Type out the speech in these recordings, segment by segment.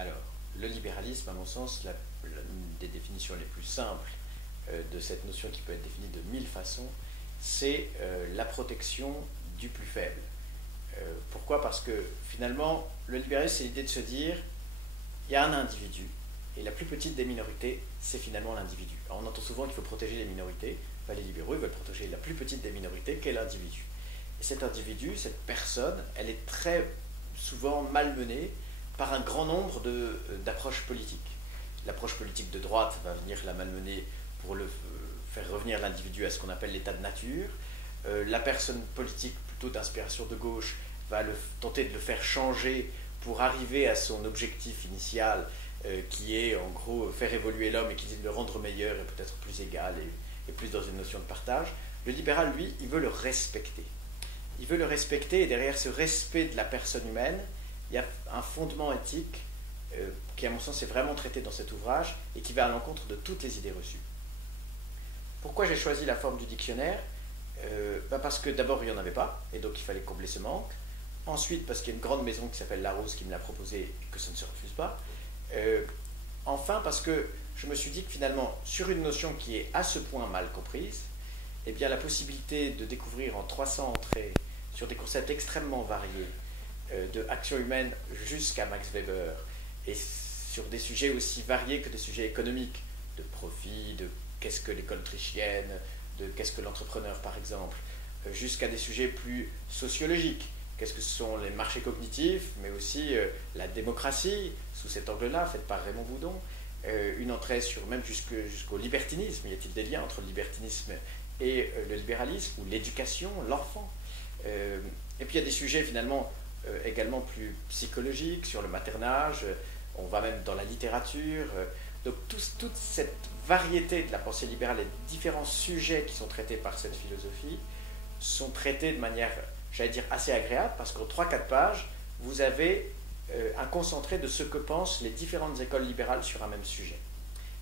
Alors, le libéralisme, à mon sens, l'une des définitions les plus simples de cette notion qui peut être définie de mille façons, c'est la protection du plus faible. Pourquoi? Parce que finalement, le libéralisme, c'est l'idée de se dire, il y a un individu, et la plus petite des minorités, c'est finalement l'individu. Alors, on entend souvent qu'il faut protéger les minorités. Enfin, les libéraux, ils veulent protéger la plus petite des minorités, qu'est l'individu. Et cet individu, cette personne, elle est très souvent malmenée par un grand nombre d'approches politiques. L'approche politique de droite va venir la malmener pour faire revenir l'individu à ce qu'on appelle l'état de nature. La personne politique plutôt d'inspiration de gauche va tenter de le faire changer pour arriver à son objectif initial, qui est en gros faire évoluer l'homme et qui dit de le rendre meilleur et peut-être plus égal et plus dans une notion de partage. Le libéral, lui, il veut le respecter. Il veut le respecter, et derrière ce respect de la personne humaine, il y a un fondement éthique qui, à mon sens, est vraiment traité dans cet ouvrage et qui va à l'encontre de toutes les idées reçues. Pourquoi j'ai choisi la forme du dictionnaire? Parce que d'abord, il n'y en avait pas, et donc il fallait combler ce manque. Ensuite, parce qu'il y a une grande maison qui s'appelle Larousse qui me l'a proposé et que ça ne se refuse pas. Enfin, parce que je me suis dit que finalement, sur une notion qui est à ce point mal comprise, eh bien, la possibilité de découvrir en 300 entrées, sur des concepts extrêmement variés, de action humaine jusqu'à Max Weber, et sur des sujets aussi variés que des sujets économiques, de profit, de qu'est-ce que l'école autrichienne, de qu'est-ce que l'entrepreneur par exemple, jusqu'à des sujets plus sociologiques, qu'est-ce que sont les marchés cognitifs, mais aussi la démocratie, sous cet angle-là, faite par Raymond Boudon, une entrée sur même jusqu'au libertinisme, y a-t-il des liens entre le libertinisme et le libéralisme, ou l'éducation, l'enfant. Et puis il y a des sujets finalement également plus psychologiques, sur le maternage, on va même dans la littérature. Donc toute cette variété de la pensée libérale et différents sujets qui sont traités par cette philosophie sont traités de manière, j'allais dire, assez agréable, parce qu'en 3-4 pages, vous avez un concentré de ce que pensent les différentes écoles libérales sur un même sujet.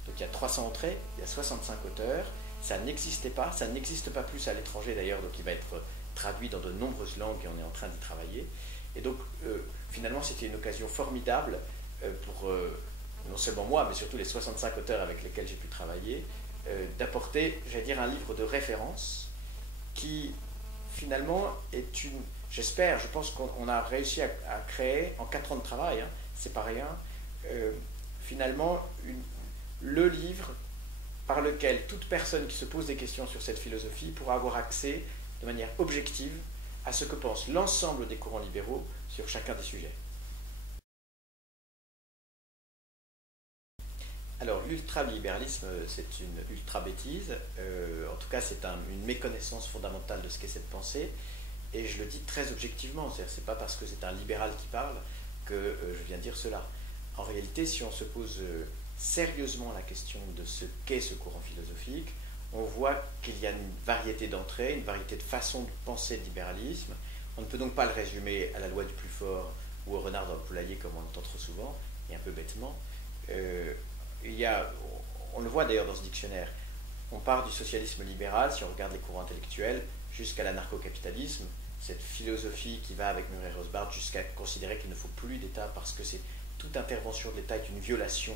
Donc il y a 300 entrées, il y a 65 auteurs, ça n'existait pas, ça n'existe pas plus à l'étranger d'ailleurs, donc il va être traduit dans de nombreuses langues et on est en train d'y travailler. Et donc finalement c'était une occasion formidable pour non seulement moi, mais surtout les 65 auteurs avec lesquels j'ai pu travailler, d'apporter, j'allais dire, un livre de référence qui finalement est une, j'espère, je pense qu'on a réussi à créer en 4 ans de travail, hein, c'est pas rien, finalement le livre par lequel toute personne qui se pose des questions sur cette philosophie pourra avoir accès de manière objective à ce que pensent l'ensemble des courants libéraux sur chacun des sujets. Alors, l'ultralibéralisme, c'est une ultra-bêtise. En tout cas, c'est une méconnaissance fondamentale de ce qu'est cette pensée. Et je le dis très objectivement. C'est-à-dire, c'est pas parce que c'est un libéral qui parle que je viens dire cela. En réalité, si on se pose sérieusement la question de ce qu'est ce courant philosophique, on voit qu'il y a une variété d'entrées, une variété de façons de penser le libéralisme. On ne peut donc pas le résumer à la loi du plus fort ou au renard dans le poulailler, comme on l'entend trop souvent, et un peu bêtement. On le voit d'ailleurs dans ce dictionnaire, on part du socialisme libéral, si on regarde les courants intellectuels, jusqu'à l'anarcho-capitalisme, cette philosophie qui va avec Murray Rothbard jusqu'à considérer qu'il ne faut plus d'État parce que toute intervention de l'État est une violation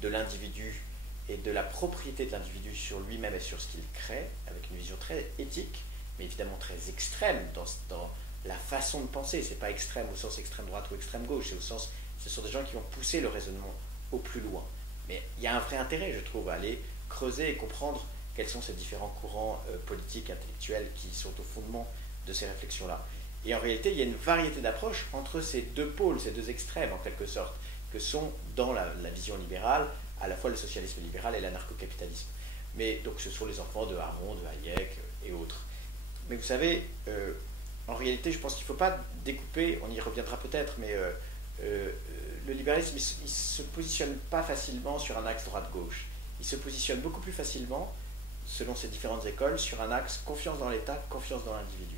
de l'individu et de la propriété de l'individu sur lui-même et sur ce qu'il crée, avec une vision très éthique, mais évidemment très extrême dans la façon de penser. C'est pas extrême au sens extrême droite ou extrême gauche, c'est au sens, ce sont des gens qui vont pousser le raisonnement au plus loin. Mais il y a un vrai intérêt, je trouve, à aller creuser et comprendre quels sont ces différents courants politiques, intellectuels qui sont au fondement de ces réflexions-là. Et en réalité, il y a une variété d'approches entre ces deux pôles, ces deux extrêmes, en quelque sorte, que sont, dans la vision libérale, à la fois le socialisme libéral et l'anarcho-capitalisme. Mais donc ce sont les enfants de Aron, de Hayek et autres. Mais vous savez, en réalité, je pense qu'il ne faut pas découper, on y reviendra peut-être, mais le libéralisme, il ne se positionne pas facilement sur un axe droite-gauche. Il se positionne beaucoup plus facilement, selon ces différentes écoles, sur un axe confiance dans l'État, confiance dans l'individu.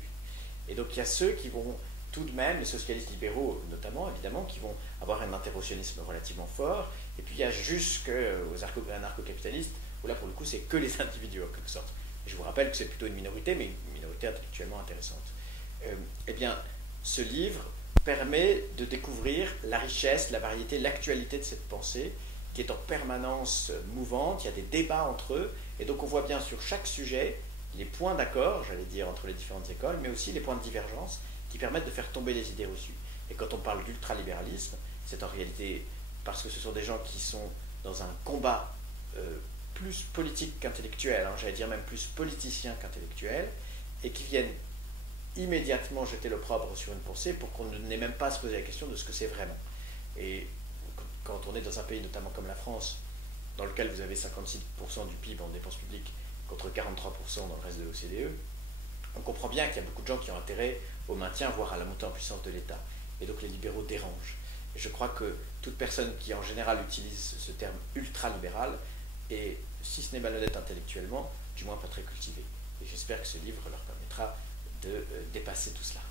Et donc il y a ceux qui vont tout de même, les socialistes libéraux notamment, évidemment, qui vont avoir un interventionnisme relativement fort, et puis il y a jusqu'aux anarcho-capitalistes, où là pour le coup c'est que les individus en quelque sorte. Et je vous rappelle que c'est plutôt une minorité, mais une minorité intellectuellement intéressante. Eh bien, ce livre permet de découvrir la richesse, la variété, l'actualité de cette pensée qui est en permanence mouvante. Il y a des débats entre eux, et donc on voit bien sur chaque sujet les points d'accord, j'allais dire, entre les différentes écoles, mais aussi les points de divergence qui permettent de faire tomber les idées reçues. Et quand on parle d'ultralibéralisme, c'est en réalité parce que ce sont des gens qui sont dans un combat plus politique qu'intellectuel, hein, j'allais dire même plus politicien qu'intellectuel, et qui viennent immédiatement jeter l'opprobre sur une pensée pour qu'on n'ait même pas à se poser la question de ce que c'est vraiment. Et quand on est dans un pays notamment comme la France, dans lequel vous avez 56% du PIB en dépenses publiques contre 43% dans le reste de l'OCDE, on comprend bien qu'il y a beaucoup de gens qui ont intérêt au maintien, voire à la montée en puissance de l'État. Et donc les libéraux dérangent. Et je crois que toute personne qui en général utilise ce terme ultralibéral est, si ce n'est malhonnête intellectuellement, du moins pas très cultivée. Et j'espère que ce livre leur permettra de dépasser tout cela.